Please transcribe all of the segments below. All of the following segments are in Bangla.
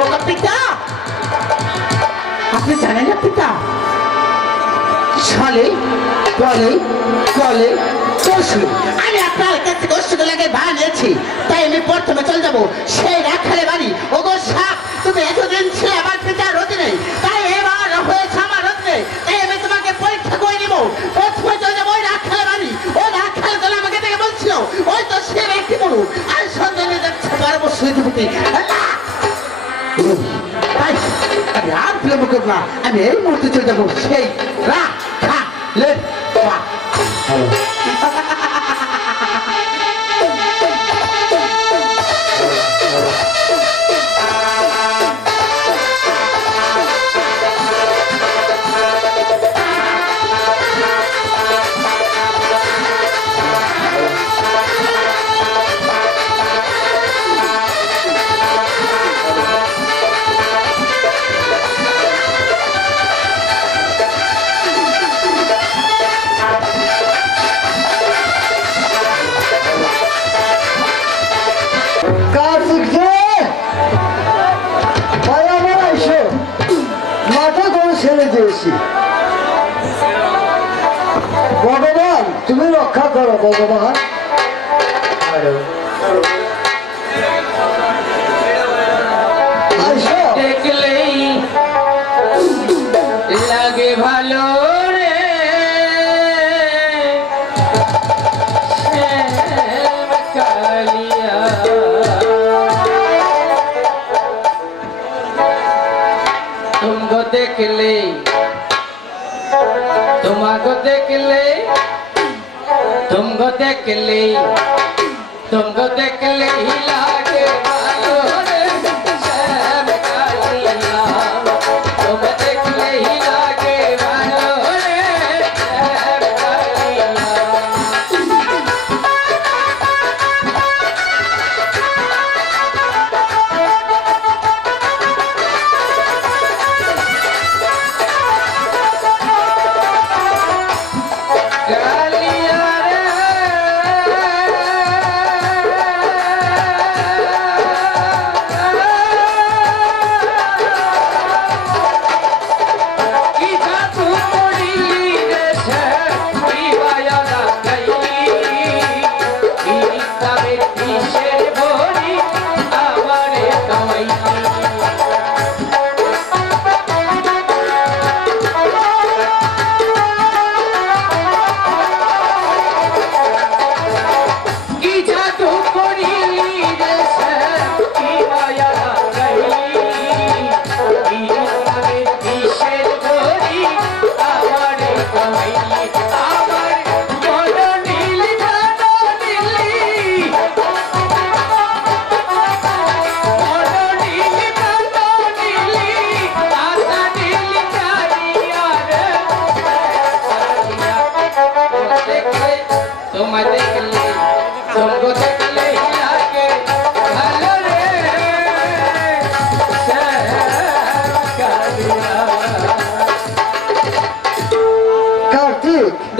ও পিতা আপনি জানেন না পিতা ছলে বলে কলে কষু আমি আপনার কাছে কষুকে লাগে বানিয়েছি তাই আমি প্রথমে চলে যাবো সেই রাখালে বাড়ি ও গো সাপ তুমি এতদিন ছিলে আমার পিতার অধীনে তাই এবার হয়েছে আমার অধীনে তাই আমি তোমাকে পরীক্ষা করে নিব প্রথমে চলে যাবো ওই রাখালে বাড়ি ও রাখালে দল আমাকে দেখে বলছিল ওই তো সে ব্যক্তি বলু আর সন্ধানে যাচ্ছে পারবো সুইধুপতি তাই আমি আর বিলম্ব করব না আমি এই মুহূর্তে চলে যাবো সেই রাখালে ভগবান তুমি রক্ষা করো ভগবান দেখলেই লাগে ভালো রে কালিয়া तुमको देख ले तुमको देख ले तुमको देख ले तुमको देख ले लागे भालो रे श्याम कालिया तुम देख ले लागे भालो रे श्याम कालिया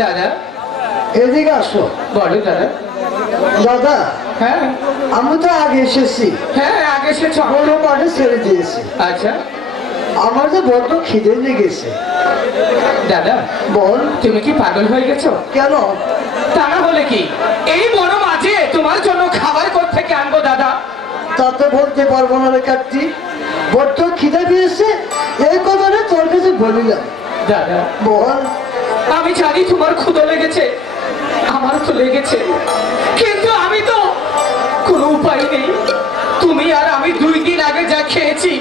দাদা এদিকে আসো বলো দাদা দাদা হ্যাঁ আমি তো আগে এসেছি হ্যাঁ আগে এসেছো বড় মাঠে ছেড়ে দিয়েছি আচ্ছা আমার তো বড্ড খিদে লেগেছে দাদা বল তুমি কি পাগল হয়ে গেছো কেন তা না হলে কি এই বড় মাঝে তোমার জন্য খাবার কোথা থেকে আনবো দাদা তা তো বলতে পারবো না রে কাটতি বড্ড খিদে পেয়েছে এই কথাটা তোর কাছে বলিলাম দাদা বল আমি জানি তোমার ক্ষুধা লেগেছে আমার তো লেগেছে কিন্তু আমি তো কোনো উপায় নেই তুমি আর আমি 2 দিন আগে যা খেয়েছি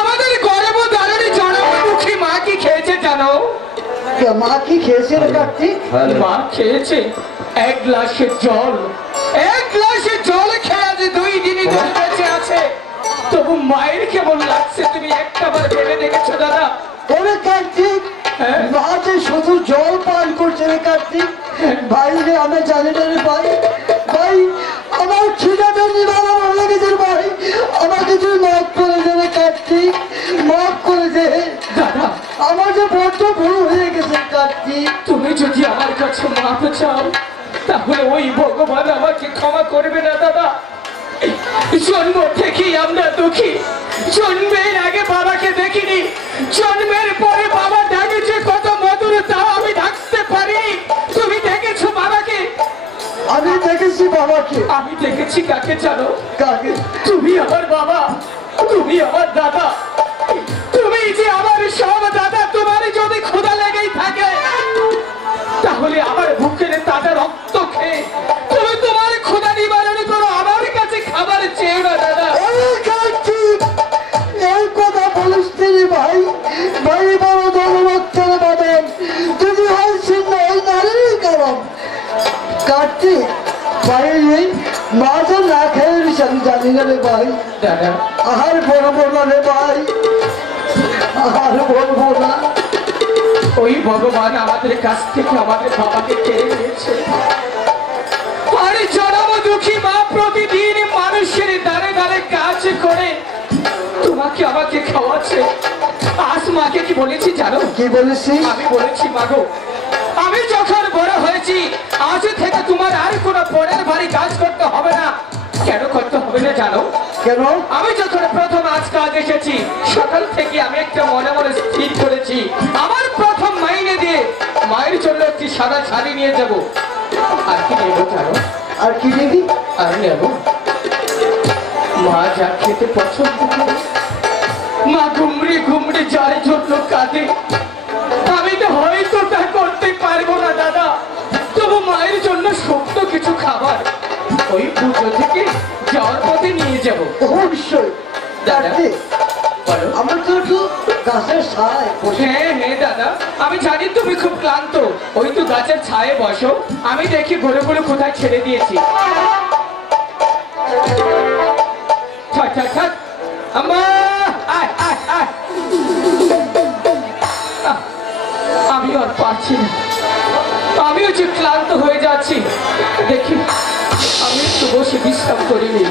আমাদের গর্ভধারণী জনমুখী মা কি খেয়েছে জানো মা কি খেয়েছে রে কাটতি মা খেয়েছে 1 গ্লাসের জল 1 গ্লাসের জল খেয়ে যে 2 দিনই বেঁচে আছে তবু মায়ের কেমন লাগছে তুমি একটাবার ভেবে দেখেছো দাদা ওরে কার্তিক মা যে শুধু জল পান করছে রে কার্তিক ভাই রে আমি জানি না রে ভাই ভাই আমার খিদাটা নিবারণ ভালো লেগেছে ভাই আমাকে তুই মাফ করে দে রে কার্তিক মাফ করে দে দাদা আমার যে বড্ড ভুল হয়ে গেছে কার্তিক তুমি যদি আমার কাছে মাফ চাও তাহলে ওই ভগবান আমাকে ক্ষমা করবে না দাদা জন্ম থেকেই আমরা দুঃখী জন্মের আগে বাবাকে দেখিনি, জন্মের পরে বাবা ডাকেছে কত মধুর, তাও আমি ডাকতে পারি। তুমি দেখেছো বাবাকে? আমি দেখেছি বাবাকে। আমি দেখেছি কাকে জানো? কাকে? তুমি আমার বাবা, তুমি আমার দাদা, তুমি যে আমার সব দাদা। তোমার যদি ক্ষুধা লেগেই থাকে তাহলে আমার বুকের তাজা রক্ত খেয়ে তুমি তোমার ক্ষুধা নিবারণ করো, আমার কাছে খাবার চেয়েও না দাদা। এই কথা বলিস তিনি ভাই, ভাই বড় দলভক্তের বাদন, যদি হয় ছিন্ন ওই নারীর কারণ। কার্তিক ভাই মা যে না খেয়ে আমি জানি না রে ভাই। দাদা আর বলবো না রে ভাই, আর বলবো না। ওই ভগবান আমাদের কাছ থেকে আমাদের বাবাকে কেড়ে নিয়েছে। আর জনম দুঃখী মা প্রতিদিন মানুষের দ্বারে দ্বারে কাজ করে তোমাকে আমাকে খাওয়াচ্ছে। আজ মাকে কি বলেছি জানো? কি বলেছিস? আমি বলেছি মাগো, আমি যখন বড় হয়েছি আজ থেকে তোমার আর কোনো পরের বাড়ি কাজ করতে হবে না। কেন করতে হবে না জানো? কেন? আমি যখন প্রথম আজ কাজ এসেছি সকাল থেকে আমি একটা মনে মনে স্থির করেছি আমার প্রথম মাইনে দিয়ে মায়ের জন্য একটি সাদা শাড়ি নিয়ে যাব। আর কি নেবো জানো? আর কি নিবি? আর নেব মা যা খেতে পছন্দ করে, মা ঘুমড়ি ঘুমড়ি যার জন্য কাঁদে, আমি তো হয়তো তা করতে পারবো না দাদা, তবু মায়ের জন্য শক্ত কিছু খাবার ওই পুজো থেকে যাওয়ার পথে নিয়ে যাব। অবশ্যই। দাদা কার্তিক, বলো। আমার তো একটু গাছের ছায় বসে। হ্যাঁ হ্যাঁ দাদা, আমি জানি তুমি খুব ক্লান্ত, ওই তো গাছের ছায়ে বসো, আমি দেখি ঘুরে ঘুরে কোথায় ছেড়ে দিয়েছি। থাক থাক থাক আম্মা, আয় আয় আয়। আমি আর পারছি না, আমিও যে ক্লান্ত হয়ে যাচ্ছি, দেখি আমি একটু বসে বিশ্রাম করিনি।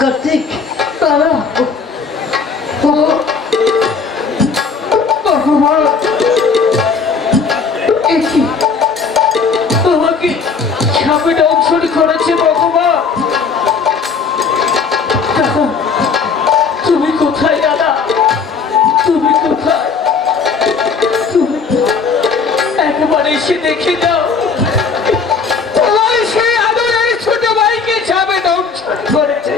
কার্তিক, তোমাকে সাপে দংশন করেছে ভগবান। তুমি কোথায় দাদা, তুমি কোথায়? তুমি একবার এসে দেখে যাও, তোমার সেই আদরের ছোট ভাইকে সাপে দংশন করেছে।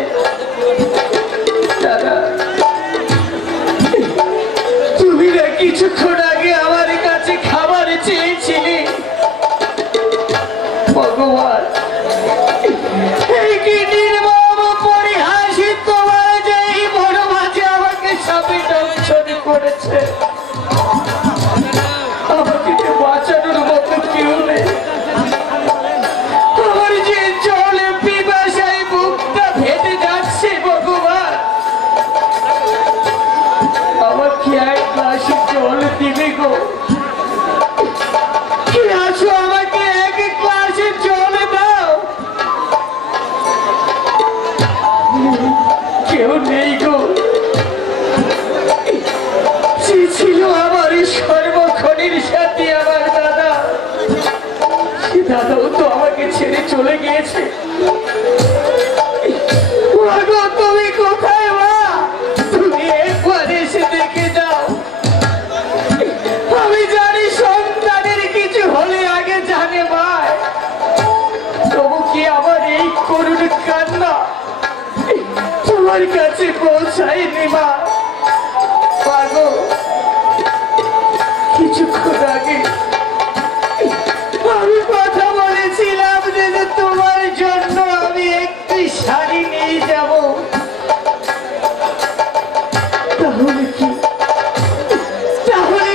কেউ নেই গো। সে ছিল আমার সর্বক্ষণের সাথী, আমার দাদা। সে দাদাও তো আমাকে ছেড়ে চলে গিয়েছে। মাগো, তুমি কোথায় মা? তুমি একবার এসে দেখে যাও। আমি জানি সন্তানের কিছু হলে আগে জানে ভাই, তবু কি আমার এই করুণ কান্না তোমার কাছে পৌঁছায়নি মা? পাগো, কিছুক্ষণ আগে আমি কথা বলেছিলাম যে তোমার জন্য আমি একটি শাড়ি নিয়ে যাব। তাহলে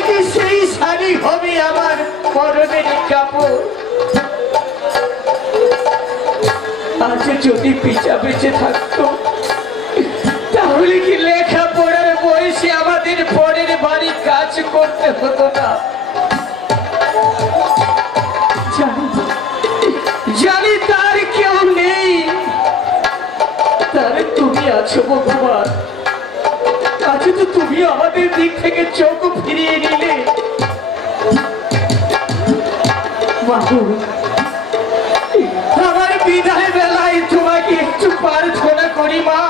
কি সেই শাড়ি হবে আমার পরনের কাপড়? আজ যদি পিছা বেঁচে থাকতো, তাহলে কি লেখাপড়ার বয়সে আমাদের পরের বাড়ি কাজ করতে হতো না? জানি তার কেউ নেই, তার তুমি আছো ভগবান। আজ তো তুমি আমাদের দিক থেকে চোখ ফিরিয়ে নিলে। বাবু, আমার বিদায় বেলায় তোমাকে একটু প্রার্থনা করি মা।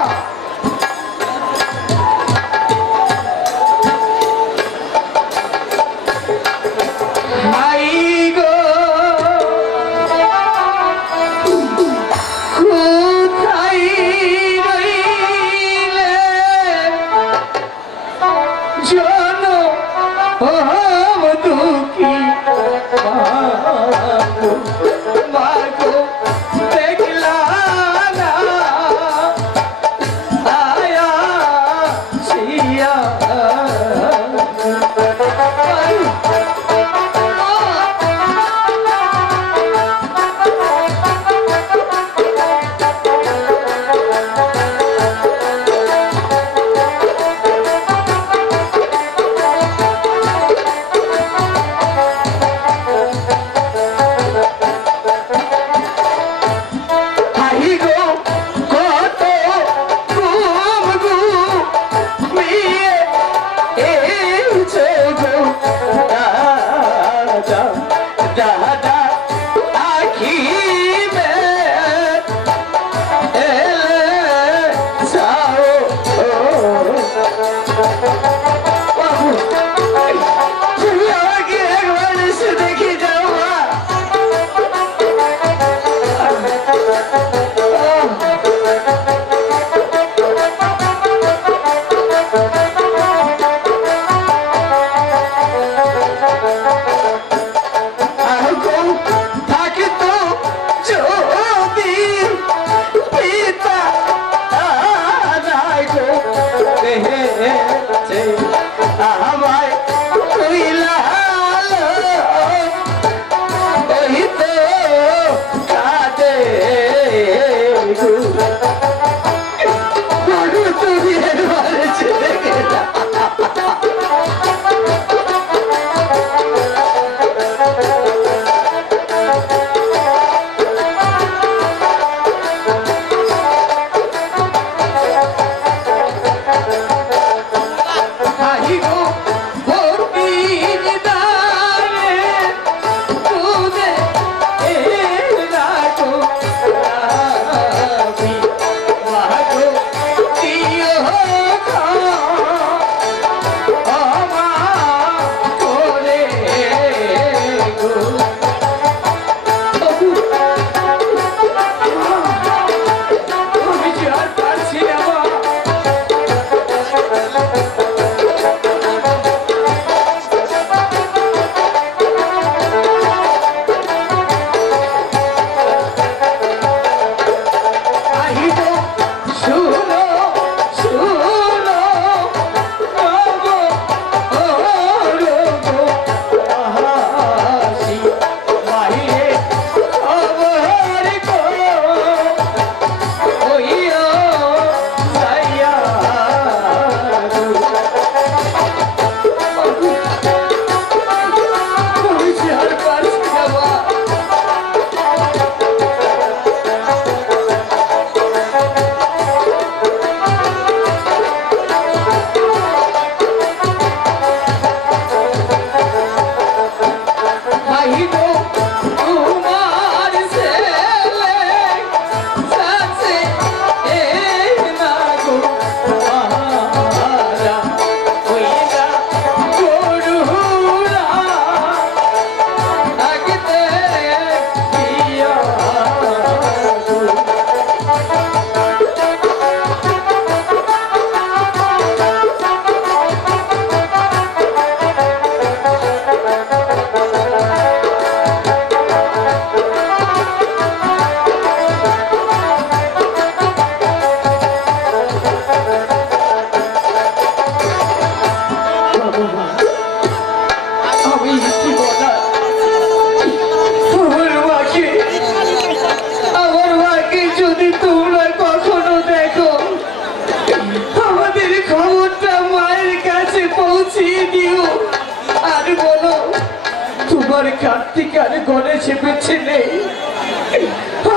আমার কার্তিক আর গণেশে বেঁচে নেই,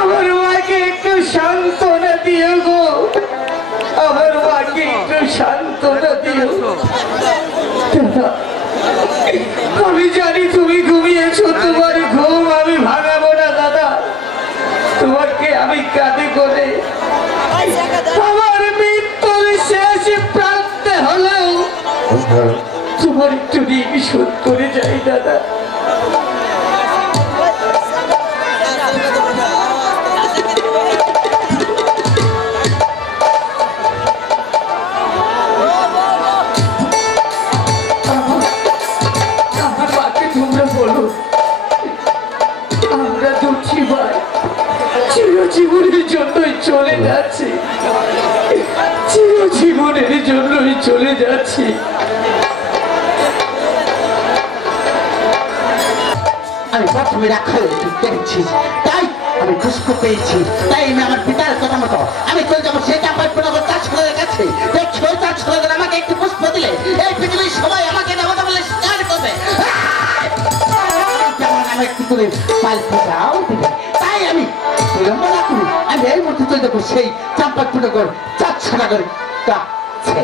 আমার মাকে একটু সান্ত্বনা দিও গো, আমার মাকে একটু সান্ত্বনা দিও। দাদা, আমি জানি তুমি ঘুমিয়েছো, তোমার ঘুম আমি ভাঙাবো না দাদা। তোমাকে আমি কাঁধে করে আমার মৃত্যুর শেষ প্রান্তে হলেও তোমার একটু ঋণ শোধ করে যাই দাদা। আমার মাকে তোমরা বলো আমরা দুঃখী ভাই চিরজীবনের জন্যই চলে যাচ্ছি, চিরজীবনের জন্যই চলে যাচ্ছি। আমি প্রথমে রাখালে দেখছি, তাই আমি খুশকু পেয়েছি, তাই আমি আমার পিতার কথা মতো আমি চলে যাবো সেই চাঁপাইপুরনগর তার ছেলের কাছে। দেখছি ওই তার ছেলেদের আমাকে একটু পুষ্প দিলে এই পৃথিবীর সবাই আমাকে দেবতা বলে স্বীকার করবে, যেমন আমি একটু করে পাল্টে যাও দিবে। তাই আমি বিলম্ব না করি, আমি এই মুহূর্তে চলে যাবো সেই চাঁপাইপুরনগর চাঁদসাগর কাছে।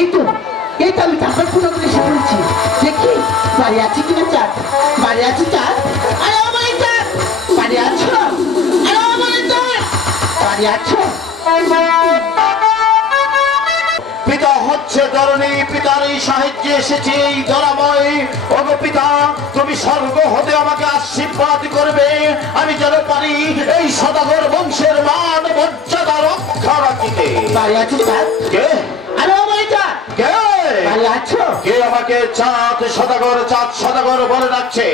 এই তো আমি তারপর পুরো করে এসে বলছি দেখি বাড়ি আছে কিনা চাঁদ, বাড়ি আছে চাঁদ, আরে ও বাড়ি চাঁদ, বাড়ি আছো, আরে ও বাড়ি চাঁদ, বাড়ি আছো। পিতা হচ্ছে ধরণী, পিতারই সাহায্যে এসেছে এই ধরাময়। ওগো পিতা, তুমি স্বর্গ হতে আমাকে আশীর্বাদ করবে, আমি যেন পারি এই সদাগর বংশের মান মর্যাদা রক্ষা রাখিতে। বাড়ি আছে চাঁদ, কে? আরে ও বাড়ি চাঁদ, কে? বাড়ি আছো? কে আমাকে চাঁদ সদাগর বলে ডাকছে?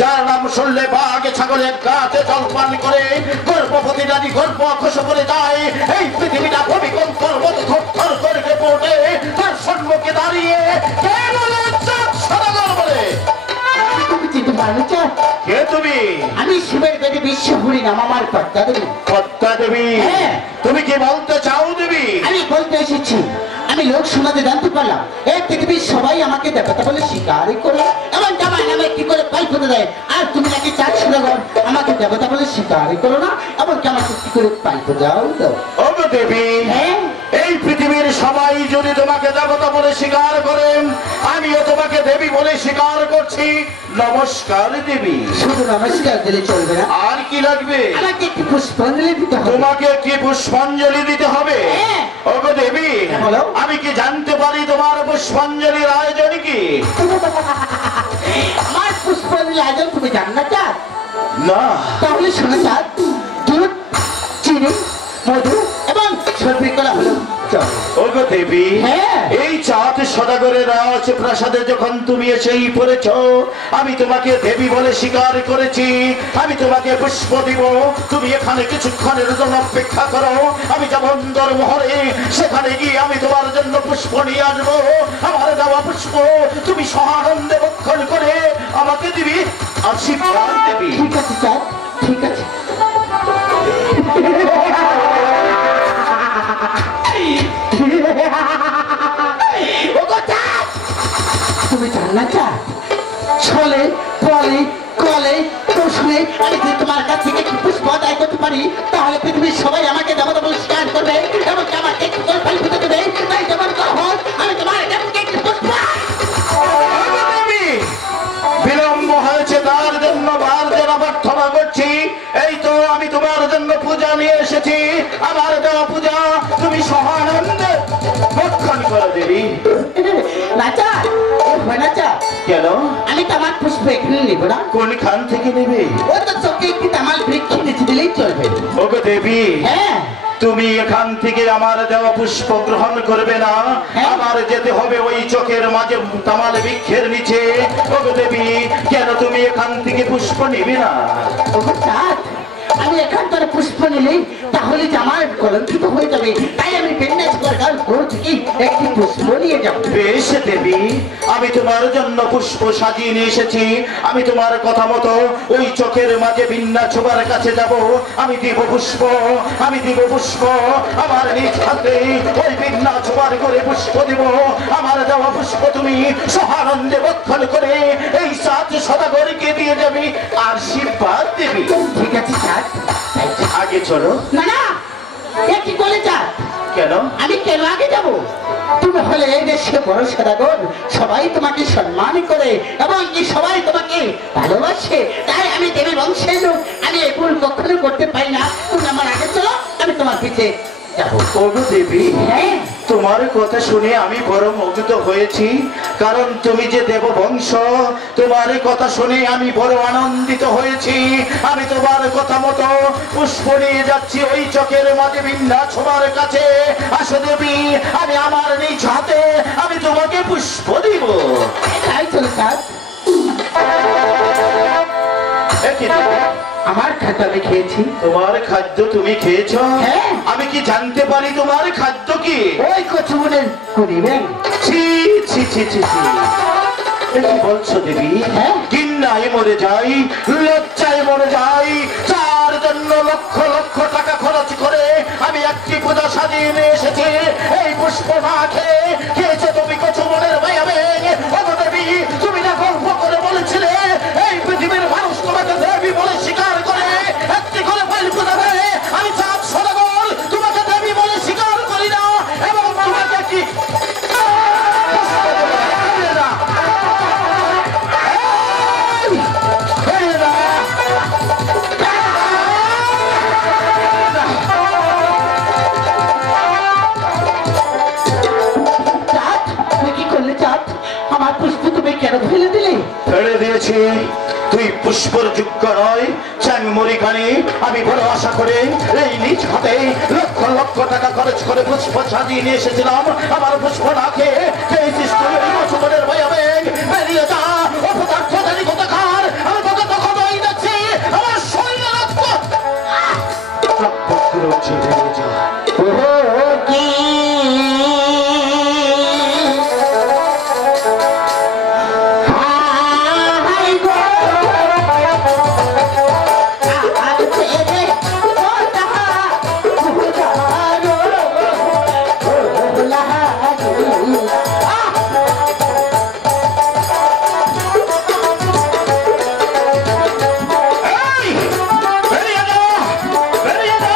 যার নাম শুনলে বাঘে ছাগলের গাছে জলপান করে গর্ভবতী নারী গর্ভ খসে পড়ে যায়, এই পৃথিবীটা ভূমিকম্পর মতো থরথর করে কেঁপে ওঠে তার সম্মুখে দাঁড়িয়ে। কে বলে চাঁদ সদাগর বলে? তুমি চিনতে পারো চাঁদ? কে তুমি? আমি শিবের দেবী বিশ্বভূরি নাম আমার পদ্মা দেবী। পদ্মা দেবী? হ্যাঁ। তুমি কি বলতে চাও দেবী? আমি বলতে এসেছি, আমি লোক সমাজে জানতে পারলাম এই পৃথিবীর সবাই আমাকে দেবতা বলে স্বীকারই করে এবং জামাই নামে কি করে পাই ফেলে দেয়, আর তুমি নাকি চাঁদ সদাগর আমাকে দেবতা বলে স্বীকারই করো না এবং আমাকে কি করে পাই যাও দাও। ওগো দেবী, হ্যাঁ, এই পৃথিবীর সবাই যদি তোমাকে দেবতা বলে স্বীকার করেন, আমিও তোমাকে দেবী বলে স্বীকার করছি। নমস্কার দেবী। শুধু নমস্কার দিলে চলবে না, আর কি লাগবে? আমাকে একটি পুষ্পাঞ্জলি দিতে হবে। তোমাকে কি পুষ্পাঞ্জলি দিতে হবে? হ্যাঁ। ওগো দেবী, বলো। আমি কি জানতে পারি তোমার পুষ্পাঞ্জলির আয়োজন কি? আমার পুষ্পাঞ্জলি আয়োজন তুমি জান না চাঁদ? না। তাহলে শোনো চাঁদ, দুধ, চিনি, মধু এবং সর্বি করা হলো চল। ওগো দেবী, হ্যাঁ। এই চাঁদ সদাগরের রাজ প্রাসাদে যখন তুমি এসেই পড়েছ, আমি তোমাকে দেবী বলে স্বীকার করেছি। আমি তোমাকে পুষ্প দিব, তুমি এখানে কিছুক্ষণের জন্য অপেক্ষা করো। আমি যেমন দরমহরে সেখানে গিয়ে আমি তোমার জন্য পুষ্প নিয়ে আসবো। আমার দেওয়া পুষ্প তুমি সহানন্দে বক্ষণ করে আমাকে দিবি, আশীর্বাদ দেবী। ঠিক আছে চাঁদ, ঠিক আছে। ওগো চাঁদ, তুমি জান না চাঁদ, ছলে পলে কলে কৌশলে আমি যদি তোমার কাছ থেকে একটু পুষ্প আদায় করতে পারি, তাহলে পৃথিবীর সবাই আমাকে দেবতা বলে স্বীকার করবে এবং আমাকে একটু করে পাই ফুটে দেবে। তাই যেমন কখন আমি তোমার কাছে একটু পুষ্প। ওগো দেবী, বিলম্ব হয়েছে তার জন্য ভার্যরা প্রার্থনা করছি। এই তো আমি তোমার জন্য পূজা নিয়ে এসেছি। আমার দেওয়া পূজা তুমি সহানন্দে ভক্ষণ করে দেবী। নাচা হয় নাচা, কেন? আমি তো আমার পুষ্প এখানে নেবো না, কোন খান থেকে নেবে? ও তো চোখে একটি তামাল বৃক্ষ বেঁচে দিলেই চলবে। ওগো দেবী, হ্যাঁ, তুমি এখান থেকে আমার দেওয়া পুষ্প গ্রহণ করবে না। হ্যাঁ। আমার যেতে হবে ওই চোখের মাঝে তামাল বৃক্ষের নিচে। ওগো দেবী, কেন তুমি এখান থেকে পুষ্প নিবে না? ওগো চাঁদ, আমি এখানকার পুষ্প নিলেই তাহলে যে আমার কলঙ্কিত হয়ে যাবে, তাই আমি বিন্যাস করবার ঘর থেকে একটি পুষ্প নিয়ে যাব। বেশ দেবী, আমি তোমার জন্য পুষ্প সাজিয়ে নিয়ে এসেছি। আমি তোমার কথা মতো ওই চোখের মাঝে বিন্যা ছোবার কাছে যাব। আমি দিব পুষ্প, আমি দিব পুষ্প। আমার নিজ হাতে ওই বিন্যা ছোবার করে পুষ্প দিব। আমার দেওয়া পুষ্প তুমি সহানন্দে বক্ষণ করে এই সাত সদাগরকে দিয়ে যাবি, আশীর্বাদ দেবী। ঠিক আছে চাঁদ, আগে চলো। না না, এ কি করে চাঁদ? কেন? আমি কেন আগে যাব? তুমি হলে এই দেশে বড় সদাগর, সবাই তোমাকে সম্মান করে এবং কি সবাই তোমাকে ভালোবাসে। তাই আমি দেবী বংশের লোক, আমি এই ভুল কখনো করতে পারি না। তুমি আমার আগে চলো, আমি তোমার পিছে যাবো। ওগো দেবী, হ্যাঁ, তোমার কথা শুনে আমি বড় মুগ্ধ হয়েছি। কারণ তুমি যে দেব বংশ, তোমার কথা শুনে আমি বড় আনন্দিত হয়েছি। আমি তোমার কথা মতো পুষ্প নিয়ে যাচ্ছি ওই চোখের মাঝে বিন্যা ছোবার কাছে। আসো দেবী, আমি আমার নিজ হাতে আমি তোমাকে পুষ্প দিব। তাই চলো চাঁদ, এ কি দেবী? আমার খাদ্য আমি খেয়েছি। তোমার খাদ্য তুমি খেয়েছ? হ্যাঁ। আমি কি জানতে পারি তোমার খাদ্য কি? ওই কচুমনের করিবেন। ছি ছি ছি ছি ছি, এ কি বলছো দেবী? হ্যাঁ। ঘৃণায় মরে যাই, লজ্জায় মরে যাই। যার জন্য লক্ষ লক্ষ টাকা খরচ করে আমি একটি পূজা সাজিয়ে নিয়ে এসেছি। এই পুষ্প না খেয়ে খেয়েছো তুমি কচুমনের মায়াবে। ওগো দেবী, তুমি না গল্প করে বলেছিলে এই পৃথিবীর মানুষ তোমাকে দেবী বলে স্বীকার করে একটি করে পাইল পূজাবে। আমি চাঁদ সদাগর তোমাকে দেবী বলে স্বীকার করি না এবং তোমাকে কি দেখছি তুই পুষ্পর যোগ্য নয়, চ্যাং মরিখানি। আমি বড় আশা করে এই নিজ হাতে লক্ষ লক্ষ টাকা খরচ করে পুষ্প সাজিয়ে নিয়ে এসেছিলাম। আমার পুষ্প না খেয়ে বেরিয়ে যা অপদার্থ জানি কোথাকার। আমি তোকে তখন যাচ্ছি, আমার শরীর রক্ত বেরিয়ে যা।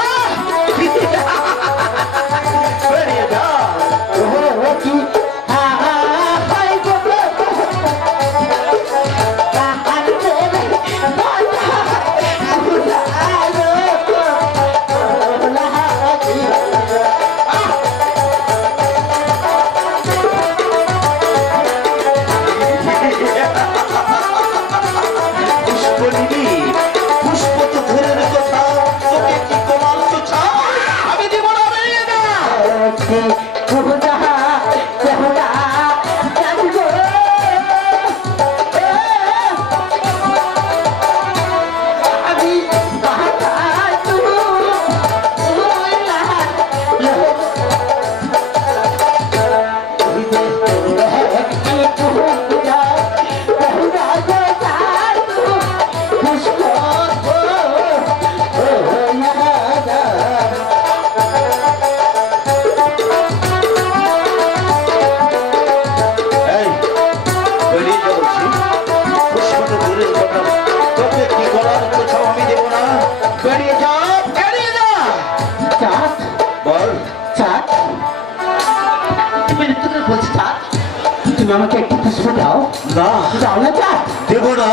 তুমি আমাকে একটি পুষ্প দাও। না দাও না চাঁদ, দেবো না।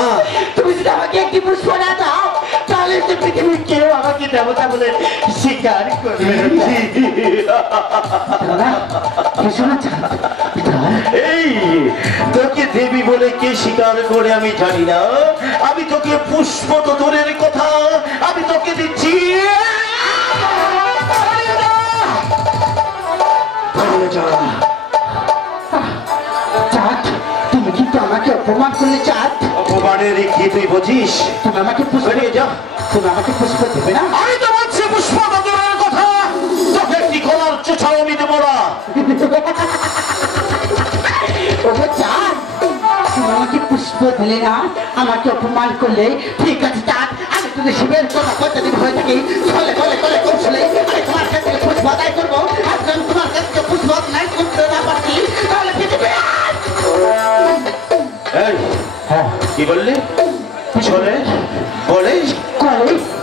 তুমি যদি আমাকে একটি পুষ্প না দাও তাহলে পৃথিবীর কেউ আমাকে দেবতা বলে স্বীকার করবে না। এই তোকে দেবী বলে কে স্বীকার করে আমি জানি না। আমি তোকে পুষ্প তো দূরের কথা, আমি তোকে দিচ্ছি। চাঁদ, তুমি কিন্তু আমাকে অপমান করলে চাঁদ। অপমানের কি তুই বুঝিস? তুমি আমাকে পুষ্প বেরিয়ে যা। তুমি আমাকে পুষ্প দেবে না? আমি তো বলছি পুষ্প তো দূরের কথা, তোকে একটি কলার চোছাও আমি দেবো না। ওগো চাঁদ, তুমি আমাকে পুষ্প দিলে না, আমাকে অপমান করলে। ঠিক আছে চাঁদ, আমি যদি শিবের কথা প্রতিদিন হয়ে থাকি ছলে কলে কলে কৌশলে আমি তোমার কাছ থেকে পুষ্প আদায় করবো। আর যদি তোমার কাছ থেকে পুষ্প নাই করতে না পারছি তাহলে পৃথিবী হ্যাঁ কি বললি? ছলে বলে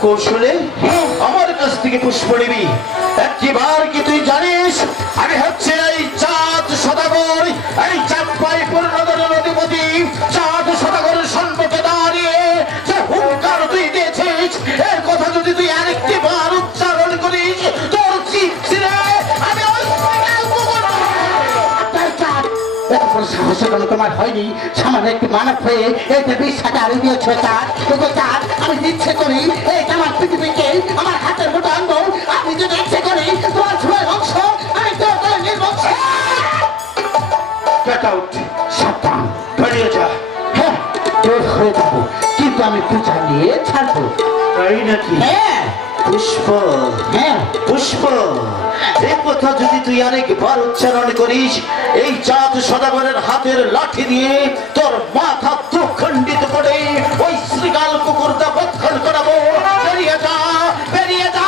কৌশলে আমার কাছ থেকে পুষ্প নিবি? একবার কি তুই জানিস আমি হচ্ছে এই চাঁদ সদাগর, এই চাঁপাই পূর্ণদলের অধিপতি। চাঁদ সদাগরের সম্মুখে দাঁড়িয়ে যে হুঙ্কার তুই দিয়েছিস, এর কথা যদি তুই আরেকটি বার উচ্চারণ করিস তোর চিপ ছিঁড়ে আমি সাহস তোমার হয়নি। সামান্য একটি মানব হয়ে এই দেবীর সাথে আরো দিয়েছ চাঁদ। ওগো চাঁদ, আমি ইচ্ছে করি এই আমার পৃথিবীকে আমার হাতের মুঠো আনবো। আপনি যদি ইচ্ছে করি তোমার ঝুলের অংশ আমি তোর করে নির্বংশ। সাবধান, বেরিয়ে যা। হ্যাঁ তোর হয়ে যাবো, কিন্তু আমি পূজা নিয়ে ছাড়বো। তাই নাকি? হ্যাঁ পুষ্প, হ্যাঁ পুষ্প, এই কথা যদি তুই আরেকবার উচ্চারণ করিস এই চাঁদ সদাগরের হাতের লাঠি দিয়ে তোর মাথা দুখণ্ডিত করে ওই শ্রীকাল কুকুরটা ভক্ষণ করাবো। বেরিয়ে যা, বেরিয়ে যা।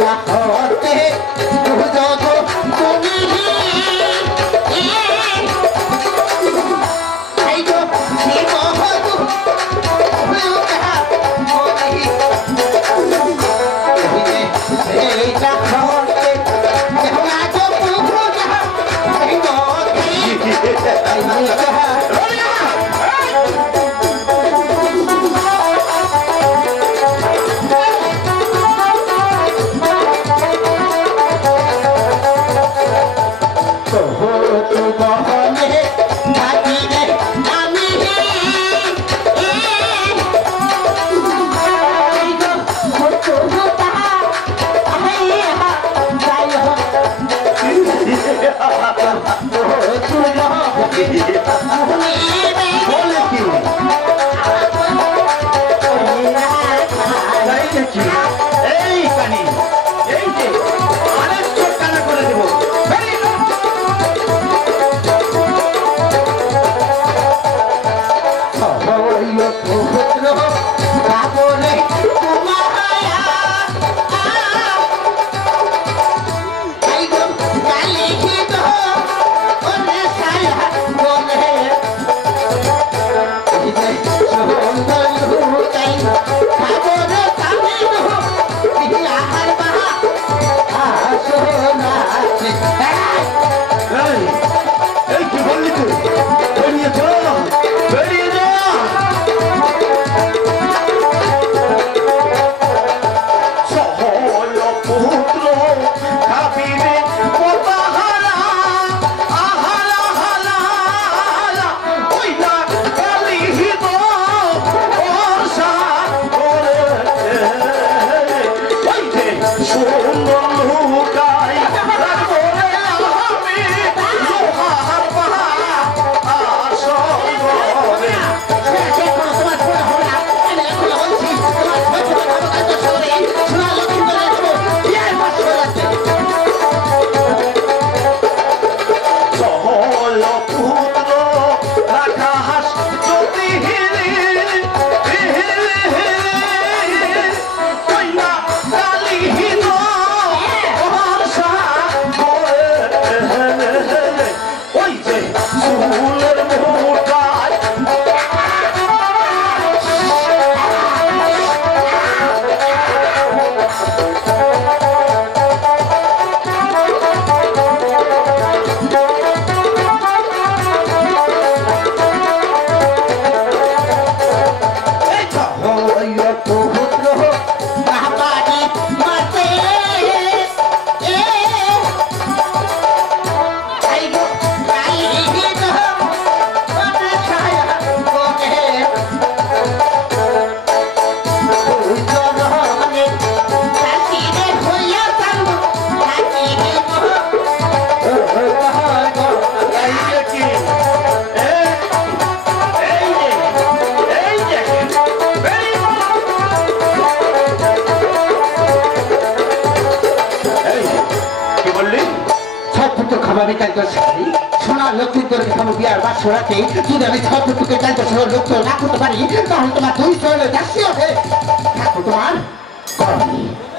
না হতে যত তুমি এই গো জীব হতো এইটা হতে না তো প্রভু যা এই গো বলে কি এই কানি এই যে আরেক চোখ কানা করে দেবো এই কি বললি তুই বেরিয়ে যা বেরিয়ে যা সহল পুত্র কাবিরে পতাহারা আহারা হালা ওই না কালি হিত বর্ষা করে ওই যে সুন্দর লুকাই রাখবো রে আমি লোহার পাহা আসল করে সহল পুত্র রাখাস যদি হিলি কইনা কালি হিত বর্ষা করে ওই যে চুলের মোটায় সোনা লক্ষ্মী করে খাবো বিয়ার বাস রাতে যদি আমি ছটুকে চাইতে সহ লক্ষ্য না করতে পারি তাহলে তোমার দুই শহরে যাচ্ছি হবে থাকবো তোমার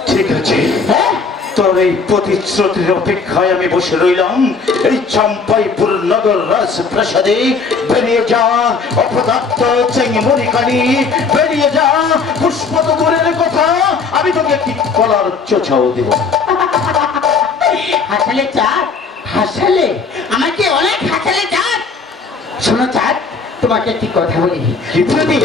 ঠিক আছে হ্যাঁ তোর এই প্রতিশ্রুতির অপেক্ষায় আমি বসে রইলাম এই চম্পাইপুর নগর রাজপ্রাসাদে বেরিয়ে যা অপদার্থ চেঙ্গিমণিকানি বেরিয়ে যা পুষ্পতপুরের কথা আমি তোকে কি কলার চোছাও দেব হাসালে চাঁদ হাসালে আমাকে অনেক হাসালে চাঁদ শোনো চাঁদ তোমাকে একটি কথা বলি যদি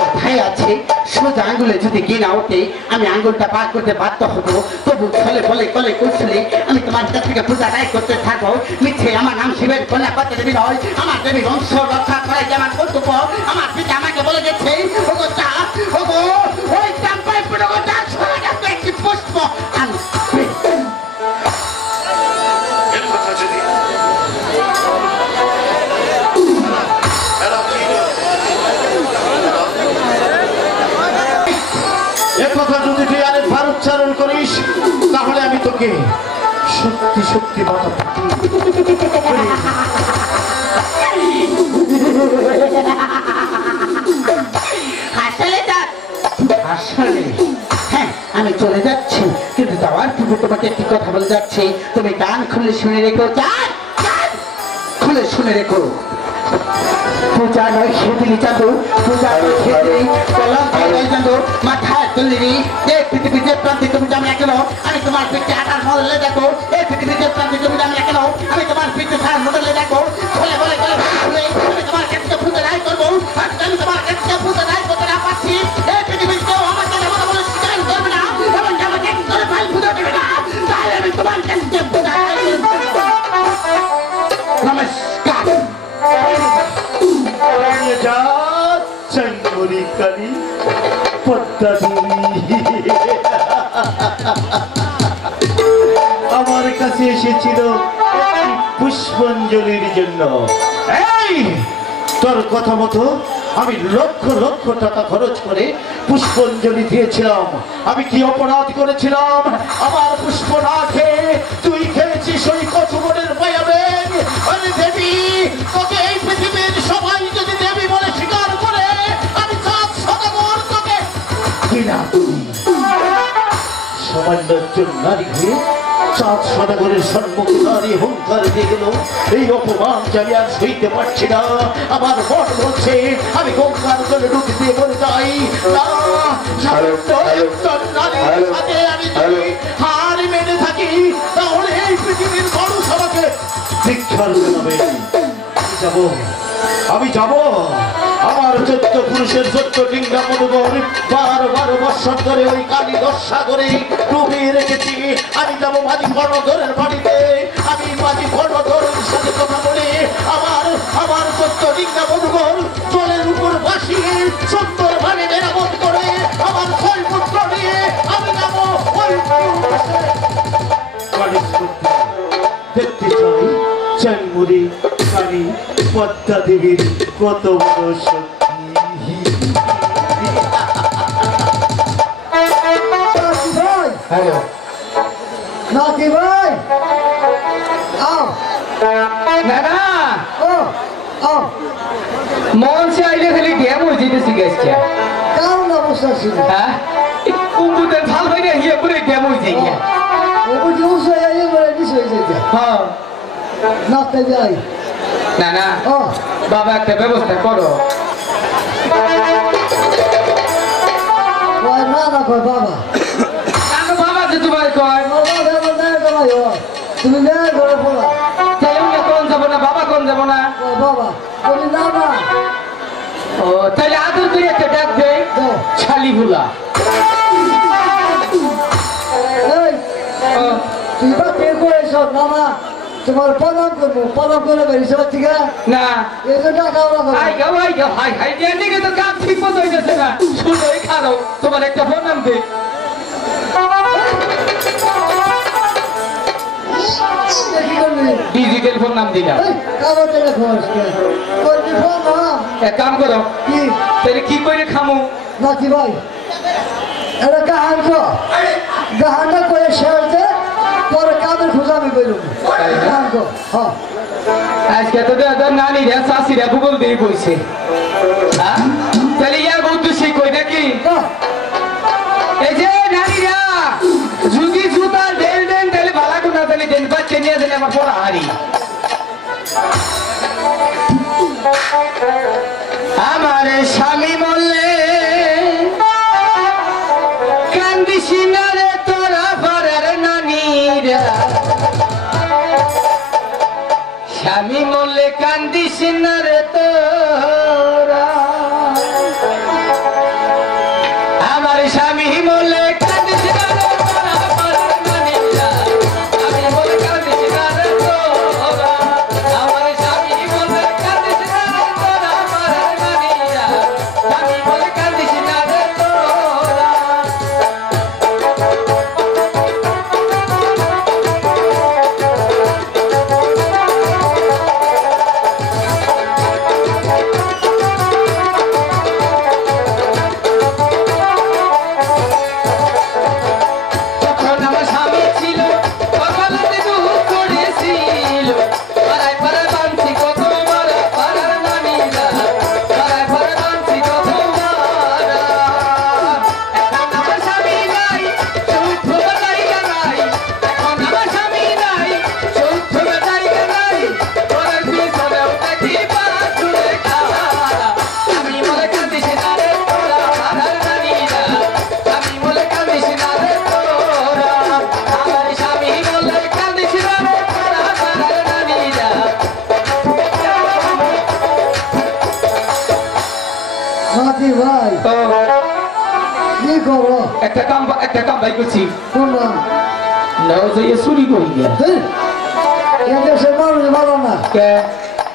কথাই আছে সোজা আঙ্গুলে যদি গিয়ে না ওঠে আমি আঙ্গুলটা পার করতে বাধ্য হবো তবু ছলে বলে কলে কৌশলে আমি তোমার কাছ থেকে পূজা আদায় করতে থাকবো মিথ্যে আমার নাম শিবের কন্যা করতে দেবী নয় আমার দেবী বংশ রক্ষা করাই যে আমার কর্তব্য আমার পিতা আমাকে বলে গেছে ওগো চাঁদ ওগো ওই চম্পাইপুর ওগো চাঁদ সোনা কাছে একটি পুষ্প আনবে কথা যদি তুই আরেকবার উচ্চারণ করিস তাহলে আমি তোকে সত্যি সত্যি মাথা আসলে হ্যাঁ আমি চলে যাচ্ছি কিন্তু যাওয়ার তোমাকে একটি কথা বলে যাচ্ছি, তুমি কান খুলে শুনে রেখো, কান কান খুলে শুনে রেখো। পূজা নয় সেদিনই চাঁদো, পূজা নয় সেদিনই কলম নয় চাঁদো, মাথায় তুলিনি এই পৃথিবীতে প্রান্তে তুমি যাবে না কেন, আমি তোমার পিঠে আটার মডেলে দেখো, এই পৃথিবীতে প্রান্তে তুমি যাবে না কেন, আমি তোমার পিঠে সার মডেলে দেখো, বলে বলে বলে বলে আমি তোমার কাছে পূজা নাই করবো, আমি তোমার কাছে পূজা নাই করতে না পারছি, এই পৃথিবীর কেউ আমাকে যেমন বলে স্বীকার করবে না, এবং আমাকে করে ভাই পূজা দেবে না, তাহলে আমি তোমার কাছে পূজা নাই করবো। নমস্কার। চন্দ্রী কালী পদ্মা দেবী আমার কাছে এসেছিল পুষ্পাঞ্জলির জন্য। এই তোর কথা মতো আমি লক্ষ লক্ষ টাকা খরচ করে পুষ্পাঞ্জলি দিয়েছিলাম। আমি কি অপরাধ করেছিলাম? আমার পুষ্প না খেয়ে তুই খেয়েছিস ওই কচুবনের পায়াবেন। আরে দেবী, তোকে এই পৃথিবীর সবাই যদি দেবী বলে স্বীকার করে, আমি 7 শতবর্ষ তোকে কিনা তুমি সামান্য একজন নারী হয়ে 7 শতবরের সম্মুখে নারী হুঙ্কার দিয়ে গেল। এই অপমান আমি আর সইতে পারছি না। আমার মন বলছে আমি গঙ্গার জলে ডুব দিয়ে বলে যাই না, নারীর সাথে আমি যদি হার মেনে থাকি তাহলে এই পৃথিবীর মানুষ আমাকে ভিক্ষার জানাবে। আমি যাব আমার 14 পুরুষের 14 ডিঙ্গা মধুবন 12 বৎসর ধরে ওই কালী দশাগরে ডুবিয়ে রেখেছি। আমি যাব মাঝি ফর্ণধরের বাড়িতে, আমি মাঝি ফর্ণধরের সাথে কথা বলে আমার 14 ডিঙ্গা মধুবন জলের উপর ভাসিয়ে সুন্দর ভাবে মেরামত করে আমার 6 পুত্র নিয়ে আমি যাব ওই দেখতে চাই চাংমুড়ি কালী পদ্মা দেবীর কত বড় শক্তি। হ্যালো নাতি ভাই, আও না না ও আও, মন সে আইলে খালি ড্যাম হয়ে যেতেছি গেছে। কারণ অবস্থা ছিল হ্যাঁ কুকুরদের ভাল হয় না, হিয়ে করে ড্যাম হয়ে যাই। ও বুঝি উসে এই বলে নিস হয়ে যেতে হ্যাঁ নাতে যাই। না না ও বাবা একটা ব্যবস্থা করো। ওই না না কয় বাবা, আমি বাবা যে তোমার কয় বাবা বাবা না ভাই, ও তুমি না করে বলা, তাহলে উনি কোন যাবো না, বাবা কোন যাবো না। ও বাবা বলি না না ও তাহলে আদর করে একটা ডাক দে, দাও। ছালি ভুলা। এই ও, তুই বা কে করেছ মামা, তোমার প্রণাম করবো, প্রণাম করে বেরিয়েছ ঠিক আছে, না এই যে টাকা ওরা আই গো হাই হাই দিয়ে দিকে তো কাজ ঠিক মতো হইতেছে না, শুধুই খারাপ। তোমার একটা ফোন নাম দে। কি করবি, ডিজিটাল ফোন নাম দিলাম। এই কারো টেনে খোঁজ করবি ফোন না এক কাম করো, কি তাহলে কি করে খামু? নাতি ভাই, এটা গাহান গাহানটা করে শেয়ারতে পরে কাদের খোঁজা আমি বেরোবো, গাহান কো হ্যাঁ। আজকে তো নানিরা শাশিরা ভূগোল দিয়ে বইছে। হ্যাঁ? তাহলে ইয়ার উদ্দেশ্য কই নাকি এই যে নানিরা যদি জুতা দেন দেন তাহলে ভালো করে না, তাহলে দেন বাচ্চা নিয়ে দিলে আমার পড়া হারি। আমার স্বামী বললে কান্দিস না রে তোরা পাড়ার নানিরা, স্বামী বললে কান্দিস না রে তোরা, আমার স্বামী বললে কান্দিস না রে তোরা পাড়ার নানিরা, আমি বলে কান্দিস না রে তোরা, আমার স্বামী বললে কান্দিস না রে তোরা পাড়ার নানিরা, আমি বলে কান্দিস না রে তোরা। করো একটা কাম ভাই করছি কোনটা নাও যাইয়ে চুরি করি গিয়া এদেশের মানুষ ভালো না কে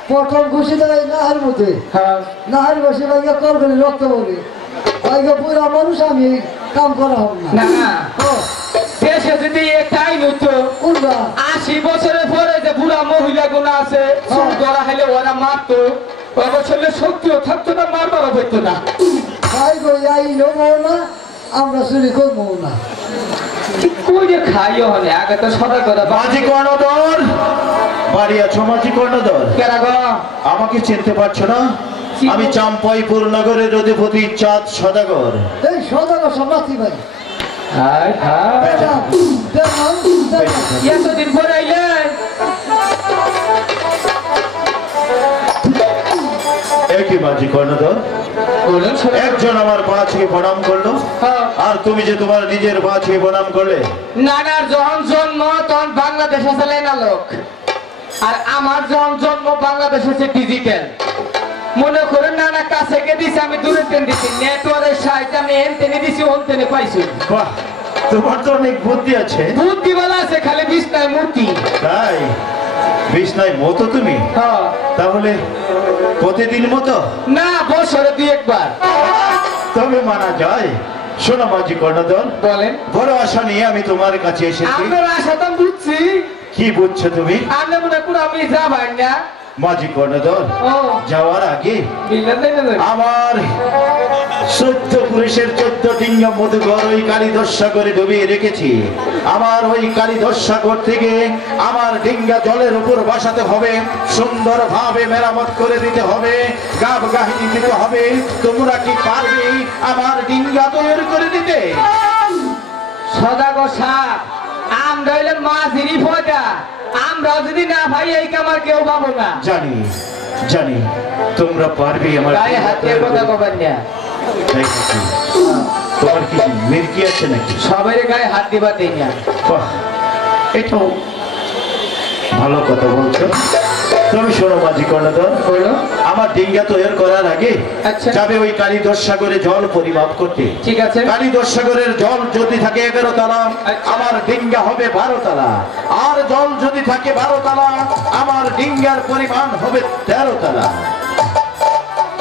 প্রথম ঘুষি দেয় নাহার মধ্যে হ্যাঁ নাহার বসে ভাইকে কল করে রক্ত বলে ভাইকে পুরা মানুষ আমি কাম করা হবে না না না দেশে যদি এটাই নতো কোনটা 80 বছরের পরে যে বুড়া মহিলা গুলো আছে চুল ধরা হলে ওরা মারতো অবসরে শক্তিও থাকতো না মারবারও হইতো না ভাই গো এই নেবো না আমরা চুরি করবো না কই যে খাইও হলে আগে তো সদা কথা মাঝি কর্ণধর বাড়ি আছো মাঝি কর্ণধর কেরা গো আমাকে চিনতে পারছো না আমি চাম্পাইপুর নগরের অধিপতি চাঁদ সদাগর এই সদাগর সমাধি ভাই হাই হাই দেখলাম, দেখলাম, দেখলাম। এতদিন পরে আইলেন একই মাঝি কর্ণধর বলুন একজন আমার পা ছুঁয়ে প্রণাম করলো আর তুমি যে তোমার নিজের পা ছুঁয়ে প্রণাম করলে নানার যখন জন্ম তখন বাংলাদেশে ছিলেন না লোক আর আমার যখন জন্ম বাংলাদেশ হচ্ছে ডিজিটাল মনে করেন নানা কাছে গে দিছি আমি দূরে টেন দিছি নেটওয়ার্কের সাহায্যে আমি এন টেনে দিছি ওন টেনে পাইছি বাহ তোমার তো অনেক বুদ্ধি আছে বুদ্ধিওয়ালা আছে খালি বিষ্ণায় মূর্তি তাই বিষ্ণায় মতো তুমি হ্যাঁ তাহলে প্রতিদিন মতো না বছরে দুই একবার তবে মানা যায় শোনো মাঝি কর্ণধর বলেন বড় আশা নিয়ে আমি তোমার কাছে এসেছি আপনার আশা তো বুঝছি কি বুঝছো তুমি আপনি মনে করে আমি যাবেন না মাঝি কর্ণধর ও যাওয়ার আগে বিল্লা দেন না আমার 14 পুরুষের 14 ডিঙ্গা মধুঘর ওই কালীধর সাগরে ডুবিয়ে রেখেছি আমার ওই কালীধর সাগর থেকে আমার ডিঙ্গা জলের উপর বসাতে হবে সুন্দরভাবে মেরামত করে দিতে হবে গাব গাহিনী দিতে হবে তোমরা কি পারবে আমার ডিঙ্গা তৈরি করে দিতে সদাগর সাপ আমরা হইলে মাঝিরি ফটা আমরা যদি না ভাই এই কামার কেউ পাবো না জানি জানি তোমরা পারবে আমার গায়ে হাতে কথা কবেন না তাই নাকি? তোমার কি মির্কি আছে নাকি সবাই গায়ে হাত দিবা দেই না বাহ, এটাও ভালো কথা বলছো তুমি শোনো মাঝি কর্ণধর বলো আমার ডিঙ্গা তৈরি করার আগে আচ্ছা। যাবে ওই কালীধর সাগরে জল পরিমাপ করতে ঠিক আছে কালীধর সাগরের জল যদি থাকে 11 তালা আচ্ছা। আমার ডিঙ্গা হবে 12 তালা আর জল যদি থাকে 12 তালা আমার ডিঙ্গার পরিমাণ হবে 13 তালা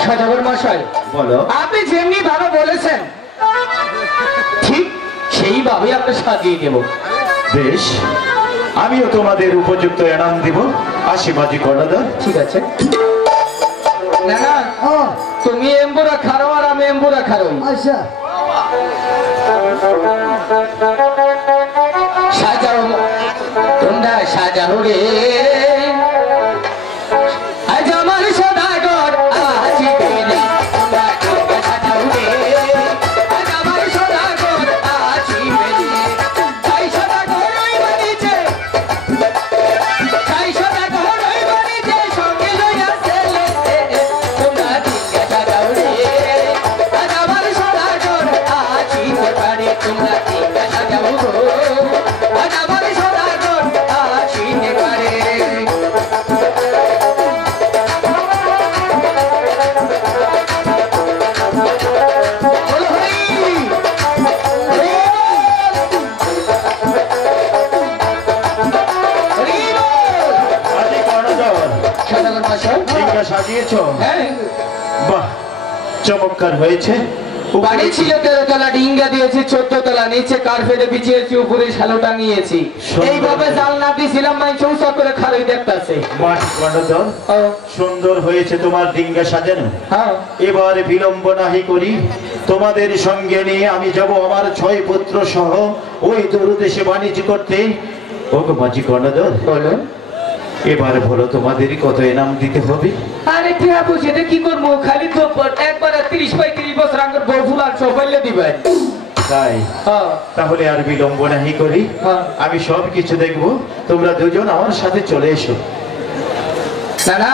সদাগর মশাই বলো আপনি যেমনি ভাবে বলেছেন ঠিক সেইভাবে আপনি সাজিয়ে দেব বেশ আমিও তোমাদের উপযুক্ত এনাম দিব আসি মাঝি কর্ণধর ঠিক আছে না না হ্যাঁ তুমি এম্বুরা খারো আর আমি এম্বুরা খারো আচ্ছা সাজাও তোমরা সাজাও রে আজ আমার সদাগর আজি পেলে তোমরা তোমরা সাজাও রে আজ আমার সদাগর আজি পেলে তাই সদাগর ওই বাড়িতে তাই সদাগর ওই বাড়িতে সঙ্গে লইয়া ছেলে তোমরা দিকে সাজাও রে আজ আমার সদাগর আজি পেলে তোমরা দিকে সাজাও গো আজ আমার সদাগর আজি পেলে বলো হরি হরি হরি মাঝি কর্ণধর সদাগর মশাই ডিঙ্গা সাজিয়েছো হ্যাঁ বাহ চমৎকার হয়েছে বাড়ি ছিল 13 তলা ডিঙ্গা দিয়েছি 14 তলা নিচে কার্পেটে বিছিয়েছি উপরে শালো টাঙিয়েছি সুন্দর। এইভাবে জালনা দিয়েছিলাম মাই চৌসা করে খালি দেখতাছে মাঝি কর্ণধর ও সুন্দর হয়েছে তোমার ডিঙ্গা সাজানো হ্যাঁ এবার বিলম্ব নাহি করি তোমাদের সঙ্গে নিয়ে আমি যাব আমার 6 পুত্র সহ ওই দূরদেশে বাণিজ্য করতে ও গো মাঝি কর্ণধর বলো এবার বলো তোমাদেরই কত এনাম দিতে হবে আরে কি আপু সেটা কি করবো খালি তো একবার 30-35 বছর আগের বউ ফুলার সবাইলে দিবেন তাই হ্যাঁ তাহলে আর বিলম্ব নাহি করি হ্যাঁ। আমি সব কিছু দেখবো তোমরা দুজন আমার সাথে চলে এসো না না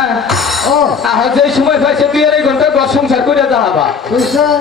ও আহ যে সময় পাইছে 2 আড়াই ঘন্টা ঘর সংসার করে দাঁড়াবা বুঝছেন